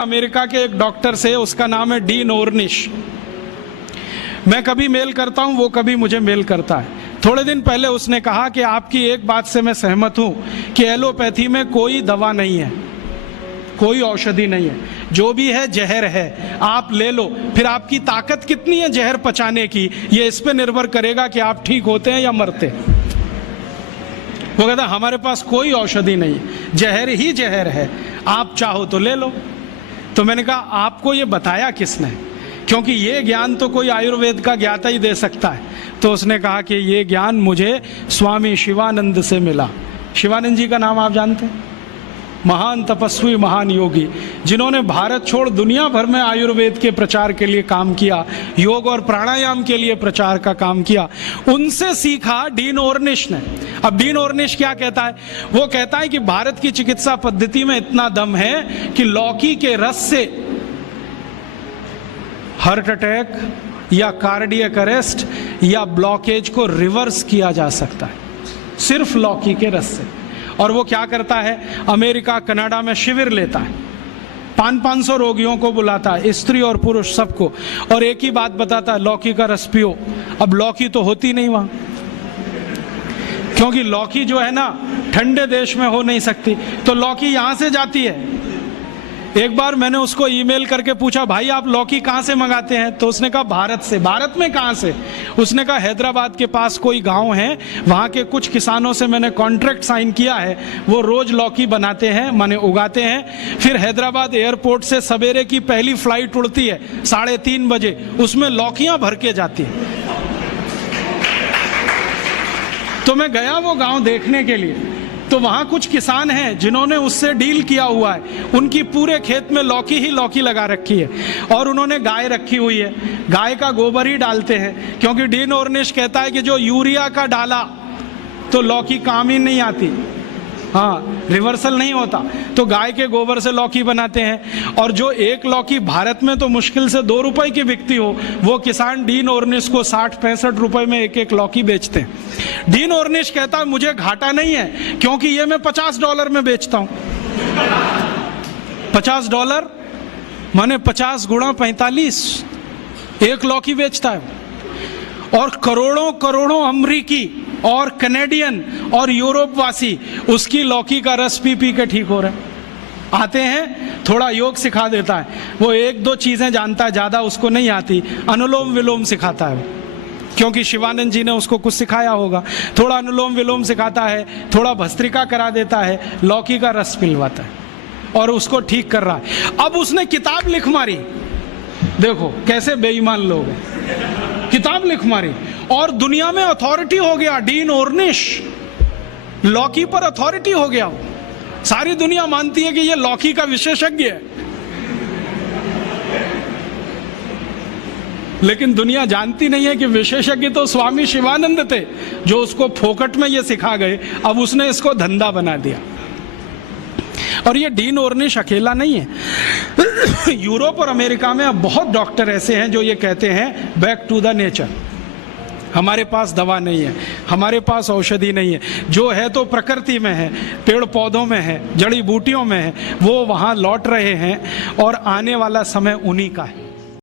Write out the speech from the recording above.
America के एक doctor से, उसका नाम है डीन ऑर्निश। मैं कभी मेल करता हूं, वो कभी मुझे मेल करता है। थोड़े दिन पहले उसने कहा कि आपकी एक बात से मैं सहमत हूं कि एलोपैथी में कोई दवा नहीं है, कोई औषधि नहीं है, जो भी है जहर है, आप ले लो। फिर आपकी ताकत कितनी है जहर पचाने की, ये इस पे निर्भर करेगा कि आप ठीक होते हैं या मरते हैं। वो कहता हमारे पास कोई औषधि नहीं है, जहर ही जहर है, आप चाहो तो ले लो। तो मैंने कहा आपको ये बताया किसने, क्योंकि ये ज्ञान तो कोई आयुर्वेद का ज्ञाता ही दे सकता है। तो उसने कहा कि ये ज्ञान मुझे स्वामी शिवानंद से मिला। शिवानंद जी का नाम आप जानते हैं? महान तपस्वी, महान योगी, जिन्होंने भारत छोड़ दुनिया भर में आयुर्वेद के प्रचार के लिए काम किया, योग और प्राणायाम के लिए प्रचार का काम किया। उनसे सीखा डीन ऑर्निश ने। अब डीन ऑर्निश क्या कहता है? वो कहता है कि भारत की चिकित्सा पद्धति में इतना दम है कि लौकी के रस से हार्ट अटैक या कार्डियक अरेस्ट या ब्लॉकेज को रिवर्स किया जा सकता है, सिर्फ लौकी के रस से। और वो क्या करता है, अमेरिका कनाडा में शिविर लेता है, 500 रोगियों को बुलाता है, स्त्री और पुरुष सबको, और एक ही बात बताता है, लौकी का रस पियो। अब लौकी तो होती नहीं वहां, क्योंकि लौकी जो है ना ठंडे देश में हो नहीं सकती, तो लौकी यहां से जाती है। एक बार मैंने उसको ईमेल करके पूछा, भाई आप लौकी कहाँ से मंगाते हैं? तो उसने कहा भारत से। भारत में कहाँ से? उसने कहा हैदराबाद के पास कोई गांव है, वहाँ के कुछ किसानों से मैंने कॉन्ट्रैक्ट साइन किया है, वो रोज लौकी बनाते हैं, माने उगाते हैं। फिर हैदराबाद एयरपोर्ट से सवेरे की पहली फ्लाइट उड़ती है 3:30 बजे, उसमें लौकियां भर के जाती है। तो मैं गया वो गाँव देखने के लिए, तो वहां कुछ किसान हैं जिन्होंने उससे डील किया हुआ है, उनकी पूरे खेत में लौकी ही लौकी लगा रखी है, और उन्होंने गाय रखी हुई है, गाय का गोबर ही डालते हैं, क्योंकि डीन ऑर्निश कहता है कि जो यूरिया का डाला तो लौकी काम ही नहीं आती, हाँ रिवर्सल नहीं होता, तो गाय के गोबर से लौकी बनाते हैं। और जो एक लौकी भारत में तो मुश्किल से 2 रुपए की बिकती हो, वो किसान डीन ऑर्निश को 60-65 रुपए में एक लौकी बेचते हैं। डीन ऑर्निश कहता है मुझे घाटा नहीं है, क्योंकि ये मैं $50 में बेचता हूं। $50 माने 50 गुणा 45, एक लौकी बेचता है। और करोड़ों करोड़ों अमरीकी और कनेडियन और यूरोप वासी उसकी लौकी का रस पी पी के ठीक हो रहे हैं। आते हैं, थोड़ा योग सिखा देता है, वो 1-2 चीजें जानता है, ज्यादा उसको नहीं आती, अनुलोम विलोम सिखाता है, क्योंकि शिवानंद जी ने उसको कुछ सिखाया होगा। थोड़ा अनुलोम विलोम सिखाता है, थोड़ा भस्त्रिका करा देता है, लौकी का रस पिलवाता है, और उसको ठीक कर रहा है। अब उसने किताब लिख मारी, देखो कैसे बेईमान लोग हैं, किताब लिख मारी, और दुनिया में अथॉरिटी हो गया डीन ऑर्निश, लौकी पर अथॉरिटी हो गया। सारी दुनिया मानती है कि ये लौकी का विशेषज्ञ है, लेकिन दुनिया जानती नहीं है कि विशेषज्ञ तो स्वामी शिवानंद थे, जो उसको फोकट में ये सिखा गए। अब उसने इसको धंधा बना दिया। और ये डीन ऑर्निश अकेला नहीं है, यूरोप और अमेरिका में अब बहुत डॉक्टर ऐसे हैं जो ये कहते हैं बैक टू द नेचर, हमारे पास दवा नहीं है, हमारे पास औषधि नहीं है, जो है तो प्रकृति में है, पेड़ पौधों में है, जड़ी बूटियों में है, वो वहाँ लौट रहे हैं, और आने वाला समय उन्हीं का है।